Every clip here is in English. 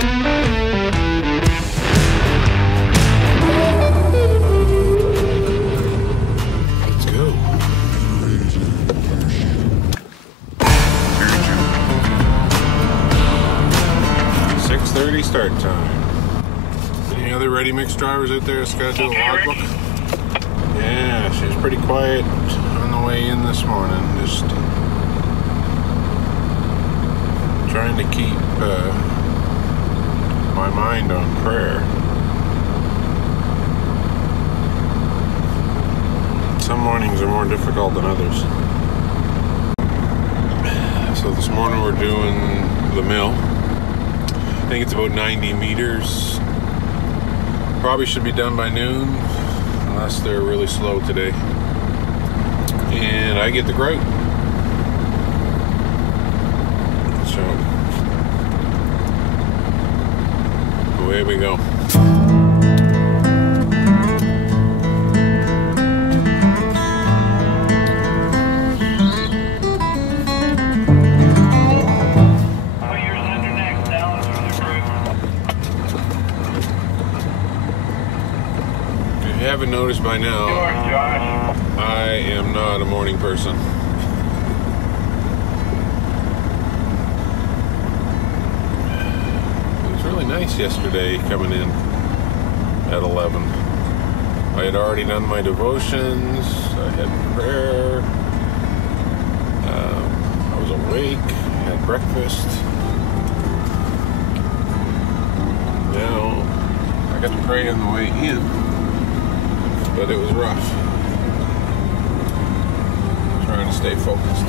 Let's go. 6:30 start time. Any other ready mix drivers out there that's got to do a logbook? Yeah, she was pretty quiet on the way in this morning. Just trying to keep my mind on prayer. Some mornings are more difficult than others. So this morning we're doing the mill. I think it's about 90 meters. Probably should be done by noon, unless they're really slow today. And I get the grout. So, away we go. If you haven't noticed by now, I am not a morning person. It was really nice yesterday coming in at 11. I had already done my devotions, I had prayer, I was awake, had breakfast. Now, I got to pray on the way in, but it was rough. Trying to stay focused.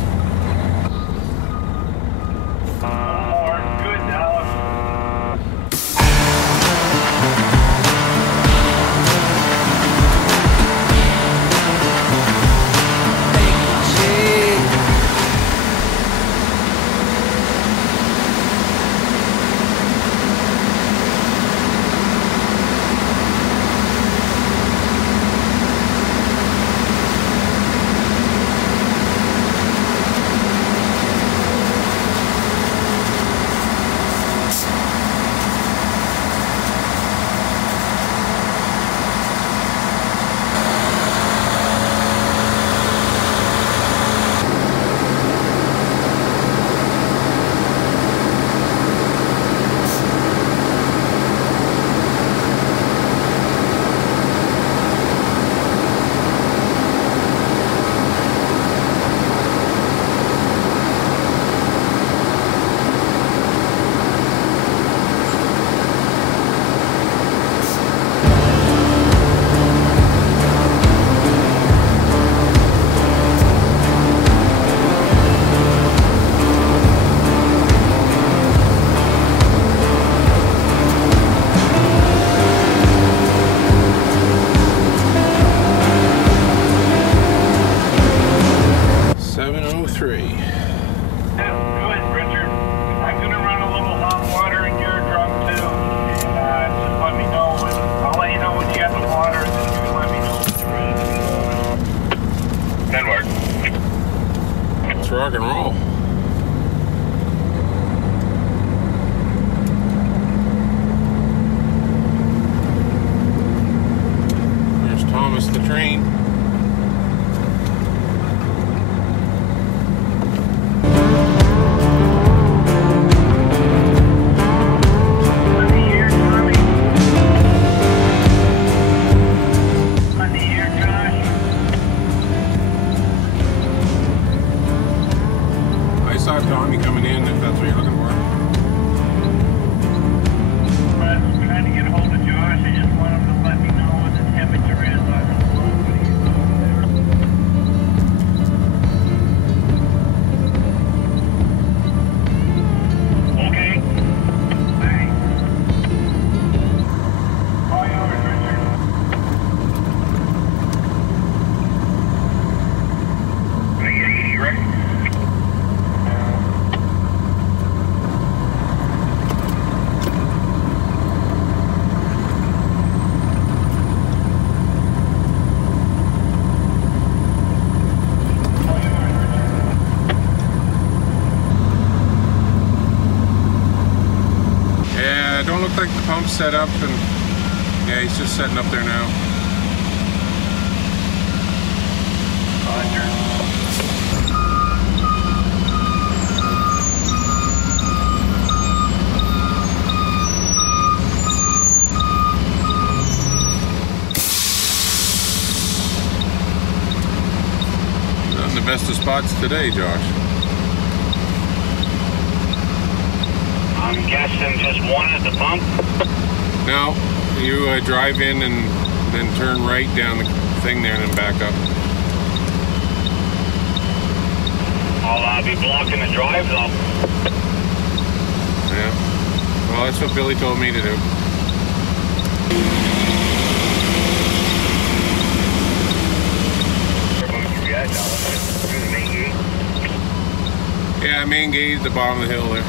Rock and roll. There's Thomas the train. Tommy coming in, if that's what you're looking for. I was trying to get a hold of Josh. I just want him to let me know what the temperature is. I don't know what he's over there. Okay. Thanks. All yours, Richard. Can I get 80, right? Yeah, don't look like the pump's set up, and yeah, he's just setting up there now. Not in the best of spots today, Josh. I'm guessing just one at the pump. No, you drive in and then turn right down the thing there and then back up. I'll be blocking the drive though. Yeah. Well, that's what Billy told me to do. Yeah, main gate at the bottom of the hill there.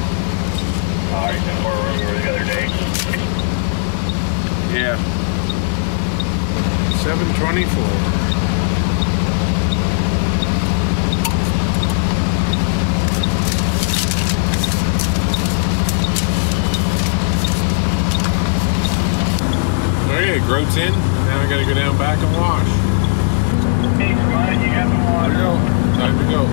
Alright, then where we were the other day. Yeah. 724. Okay, groat's in. Now I gotta go down back and wash. Hey, come on, you got the water. There we go. Time to go.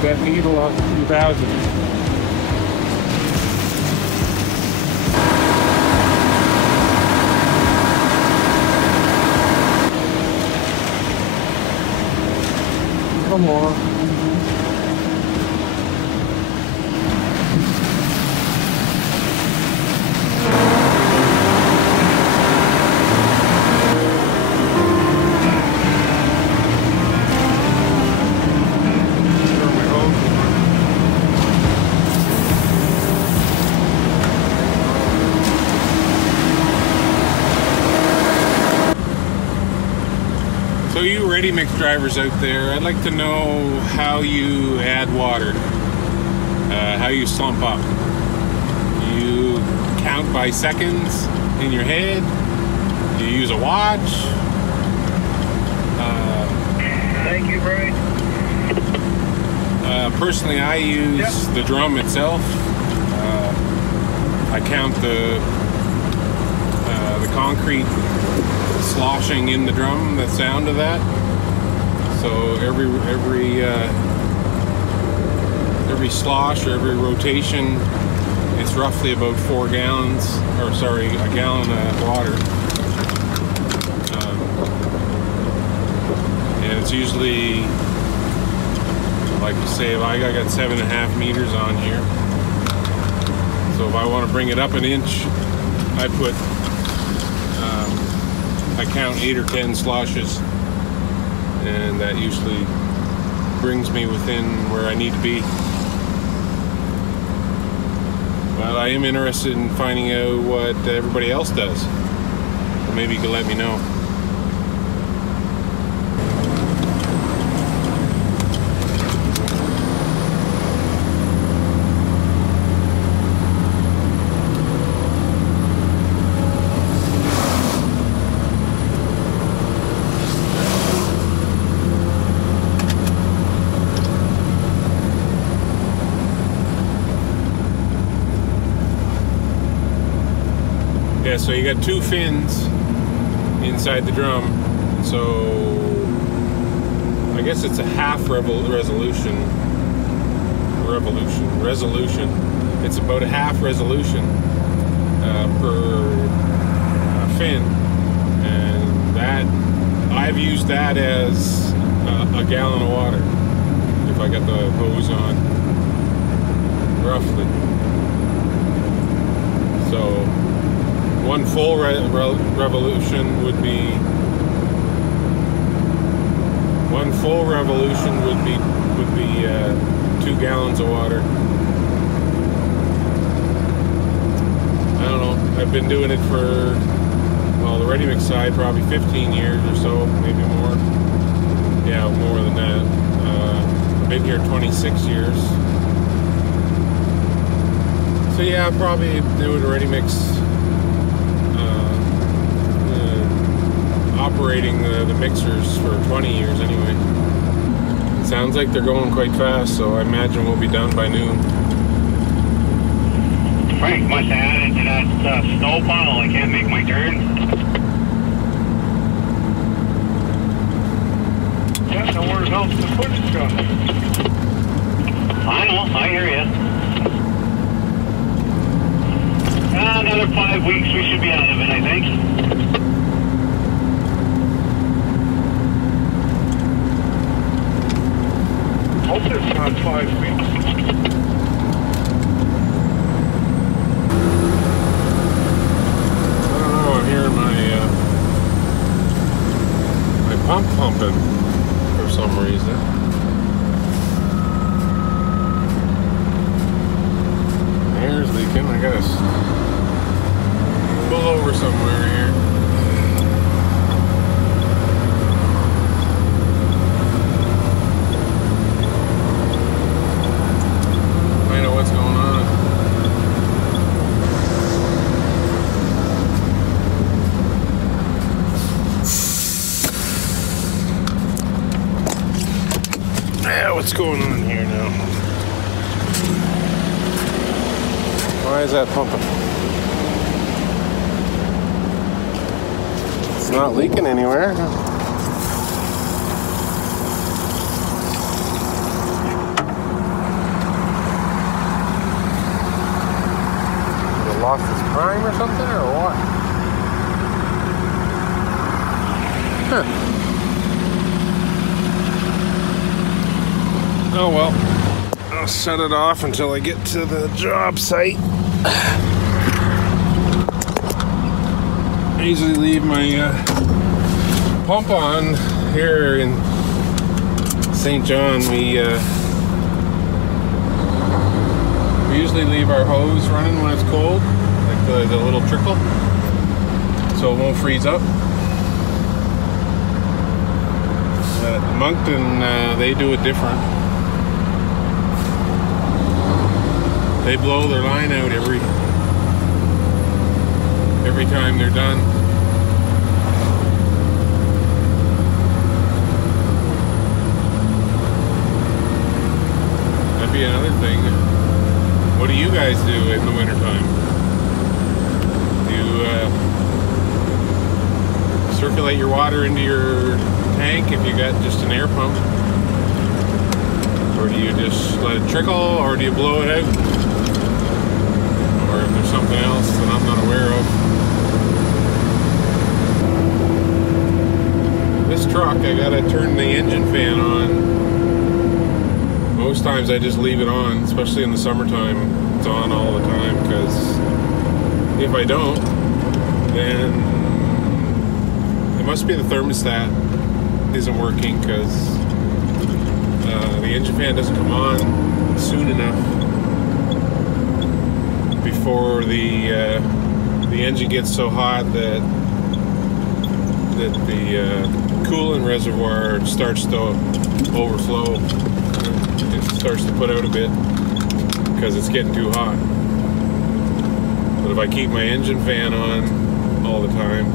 That needle off 2000. Come on. So you ready-mix drivers out there, I'd like to know how you add water, how you slump up. You count by seconds in your head, you use a watch. Thank you, Brian. Personally, I use the drum itself. I count the concrete sloshing in the drum, the sound of that. So every slosh or every rotation, it's roughly about 4 gallons, or sorry, a gallon of water. And it's usually, like you say, if I got 7.5 meters on here. So if I want to bring it up an inch, I put, I count 8 or 10 sloshes, and that usually brings me within where I need to be. But I am interested in finding out what everybody else does. So maybe you can let me know. Yeah, so you got 2 fins inside the drum, so I guess it's a half resolution. It's about a half resolution per fin, and that I've used that as a gallon of water if I got the hose on, roughly. So one full revolution would be 2 gallons of water. I don't know. I've been doing it for, well, the ready mix side probably 15 years or so, maybe more. Yeah, more than that. I've been here 26 years. So yeah, I'll probably do a ready mix. Operating the mixers for 20 years anyway. It sounds like they're going quite fast, so I imagine we'll be done by noon. Frank must have added to that snow pile. I can't make my turn. Yeah, nowhere else to put it, John. I know, I hear you. Another 5 weeks, we should be out of it, I think. Hope it's not 5 weeks. I don't know, I'm hearing my pump pumping for some reason. My air's leaking. I gotta pull over somewhere here. What's going on here now? Why is that pumping? It's not leaking anywhere. Has it lost its prime or something, or what? Huh. Oh well, I'll shut it off until I get to the job site. I usually leave my pump on here in St. John. We usually leave our hose running when it's cold, like the little trickle, so it won't freeze up. Moncton, they do it different. They blow their line out every time they're done. be another thing. What do you guys do in the wintertime? Do you circulate your water into your tank if you got just an air pump? Or do you just let it trickle, or do you blow it out? Or if there's something else that I'm not aware of. This truck, I gotta turn the engine fan on. Most times I just leave it on, especially in the summertime. It's on all the time, because if I don't, then it must be the thermostat isn't working, because the engine fan doesn't come on soon enough before the engine gets so hot that the coolant reservoir starts to overflow. It starts to put out a bit because it's getting too hot. But if I keep my engine fan on all the time,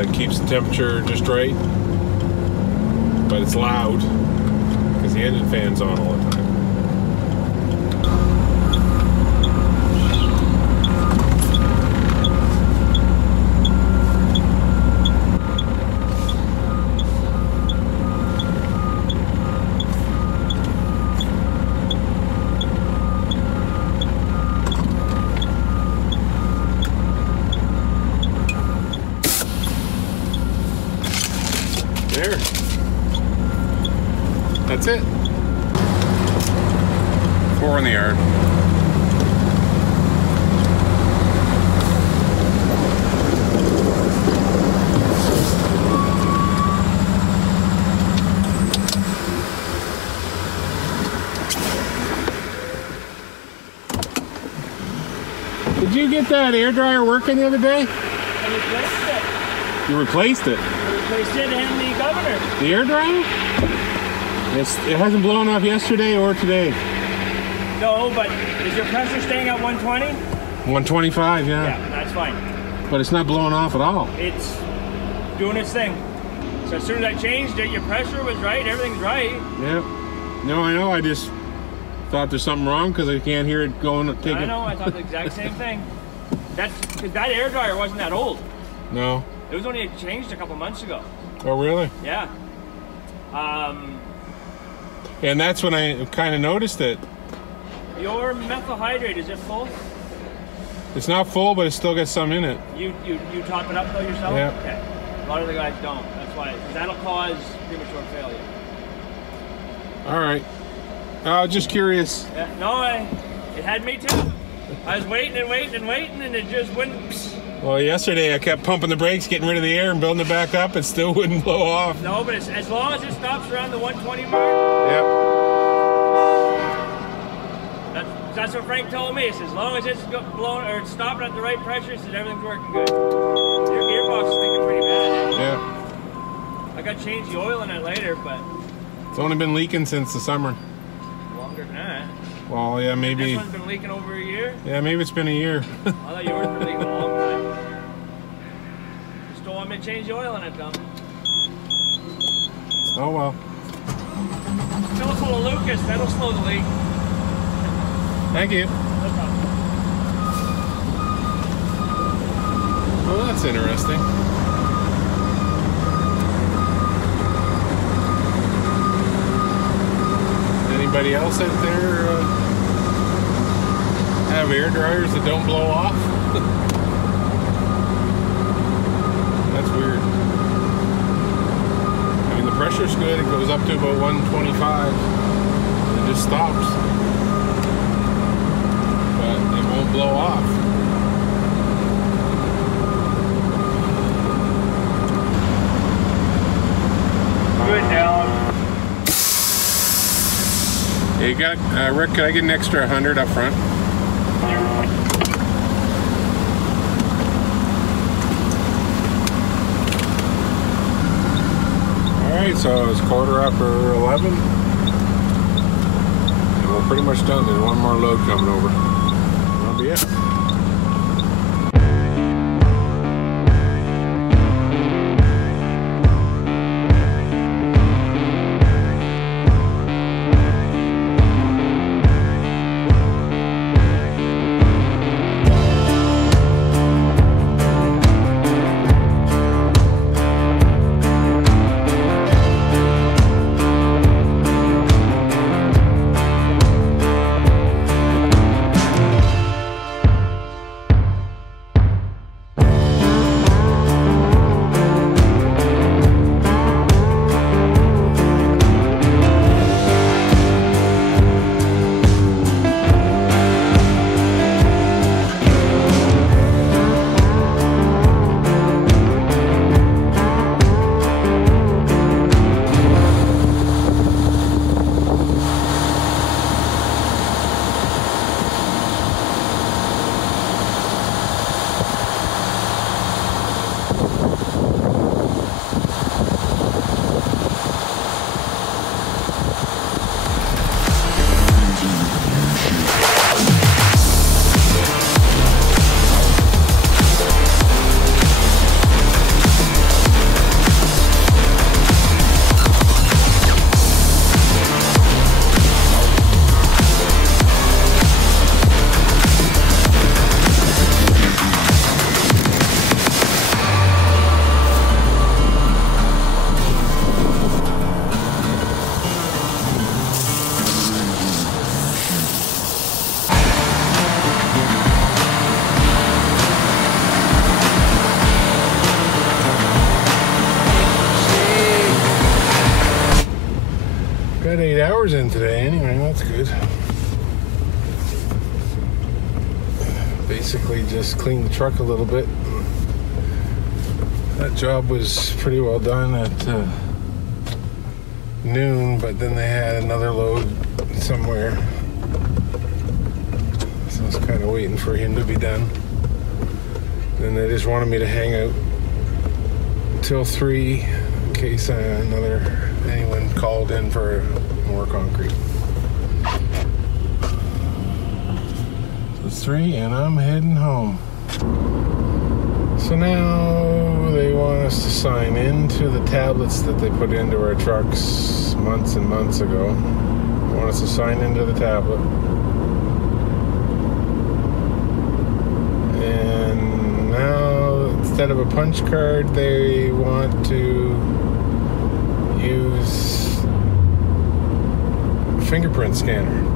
it keeps the temperature just right, but it's loud because the engine fan's on all the time. There. That's it. 4 in the yard. Did you get that air dryer working the other day? I replaced it. You replaced it? I replaced it and the governor. The air dryer? It hasn't blown off yesterday or today. No, but is your pressure staying at 120? 125, yeah. Yeah, that's fine. But it's not blowing off at all. It's doing its thing. So as soon as I changed it, your pressure was right, everything's right. Yeah. No, I know. I just thought there's something wrong because I can't hear it going. I know, I thought the exact same thing. Because that air dryer wasn't that old. No. It was only changed a couple months ago. Oh, really? Yeah. And that's when I kind of noticed it. Your methyl hydrate, is it full? It's not full, but it's still got some in it. You top it up though yourself? Yeah. Okay. A lot of the guys don't. That's why. Because that'll cause premature failure. All right. Just curious. Yeah, no, it had me too. I was waiting and waiting and waiting, and it just wouldn't. Well, yesterday I kept pumping the brakes, getting rid of the air, and building it back up. It still wouldn't blow off. No, but as long as it stops around the 120 mark. Yep. That's what Frank told me. He says, as long as it's blowing or it's stopping at the right pressure, he says everything's working good. Your gearbox is thinking pretty bad. Eh? Yeah. I got to change the oil in it later, but It's only been leaking since the summer. longer than that. Well, yeah, maybe. This one's been leaking over a year. Yeah, maybe it's been a year. I thought yours been leaking a long time. Just don't want me to change the oil in it, though. Oh well. Fill it full of Lucas, that'll slow the leak. Thank you. No problem. Well, that's interesting. Anybody else out there have air dryers that don't blow off? That's weird. I mean, the pressure's good. It goes up to about 125. It just stops. But it won't blow off. Good, Alan. You got, Rick, could I get an extra 100 up front? Alright, so it's 11:15. And we're pretty much done. There's one more load coming over. That'll be it. Got 8 hours in today anyway, that's good. Basically just cleaned the truck a little bit. That job was pretty well done at noon, but then they had another load somewhere. So I was kind of waiting for him to be done. Then they just wanted me to hang out till 3 in case anyone called in for more concrete. So it's 3 and I'm heading home. So now they want us to sign into the tablets that they put into our trucks months and months ago. They want us to sign into the tablet. And now, instead of a punch card, they want to use a fingerprint scanner.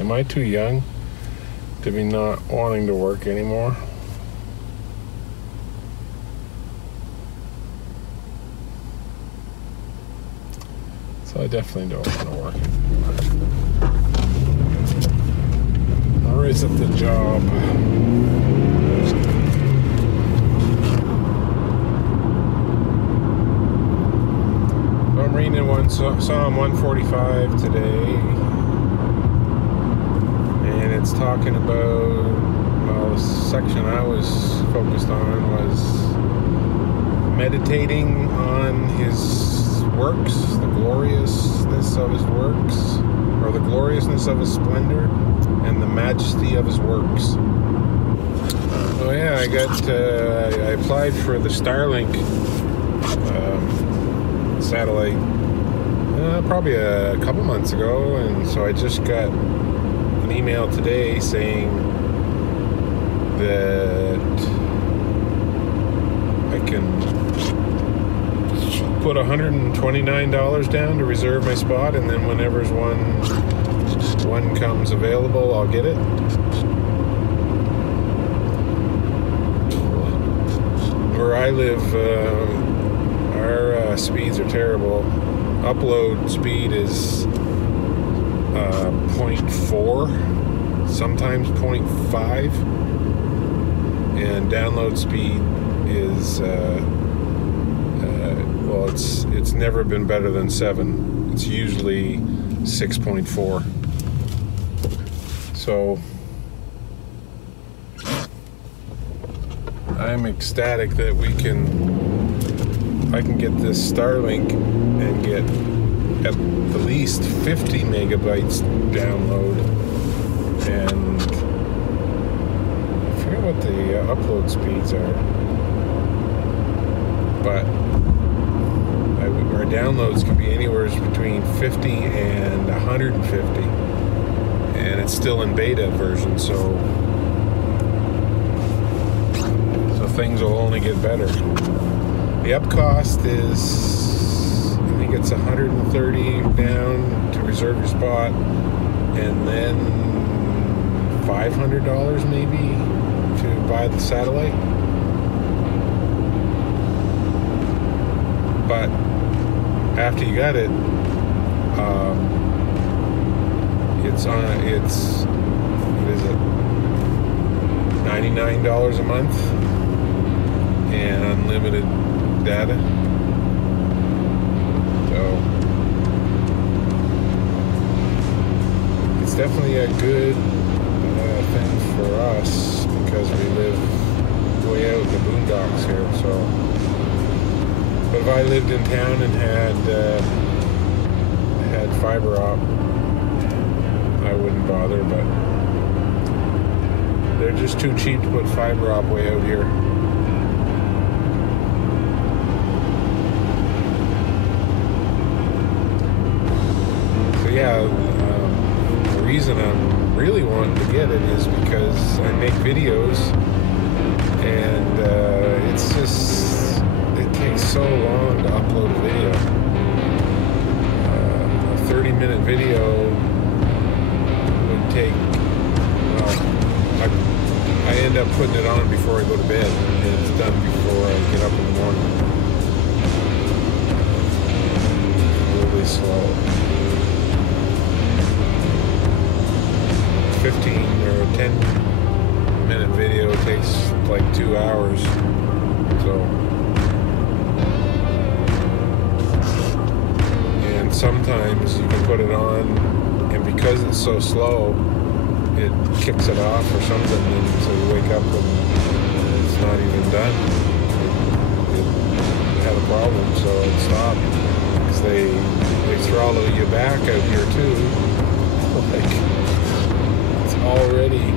Am I too young to be not wanting to work anymore? So I definitely don't want to work anymore. Or is it the job? So I'm reading in Psalm 145 today. It's talking about, well, the section I was focused on was meditating on his works, the gloriousness of his works, or the gloriousness of his splendor, and the majesty of his works. Oh yeah, I applied for the Starlink satellite probably a couple months ago, and so I just got an email today saying that I can put $129 down to reserve my spot, and then whenever one comes available, I'll get it. Where I live, our speeds are terrible. Upload speed is 0.4, sometimes 0.5, and download speed is well, it's never been better than 7. It's usually 6.4. So I'm ecstatic that I can get this Starlink and get at the least 50 megabytes download, and I forget what the upload speeds are, but our downloads can be anywhere between 50 and 150, and it's still in beta version, so things will only get better. The up cost is, I think it's $130 down to reserve your spot, and then $500 maybe to buy the satellite. But after you got it, it's what is it, $99 a month and unlimited data. So it's definitely a good thing for us because we live way out in the boondocks here. So, but if I lived in town and had fiber op, I wouldn't bother. But they're just too cheap to put fiber op way out here. Yeah, the reason I'm really wanting to get it is because I make videos, and it's just, it takes so long to upload a video. A 30-minute video would take, well, I end up putting it on before I go to bed, meters. So, and sometimes you can put it on, and because it's so slow, it kicks it off or something, and so you wake up and it's not even done. It had a problem, so it stopped. Because they throttle you back out here too. Like, it's already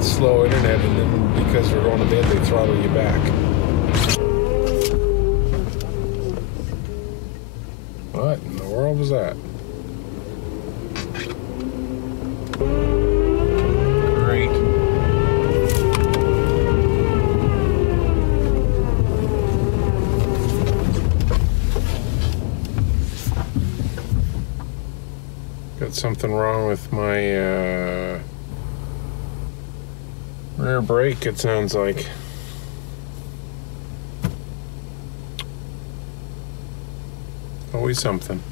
slow internet, and then because we're going to bed, they throttle you back. What in the world was that? Great. Got something wrong with my rear brake, it sounds like. Always something.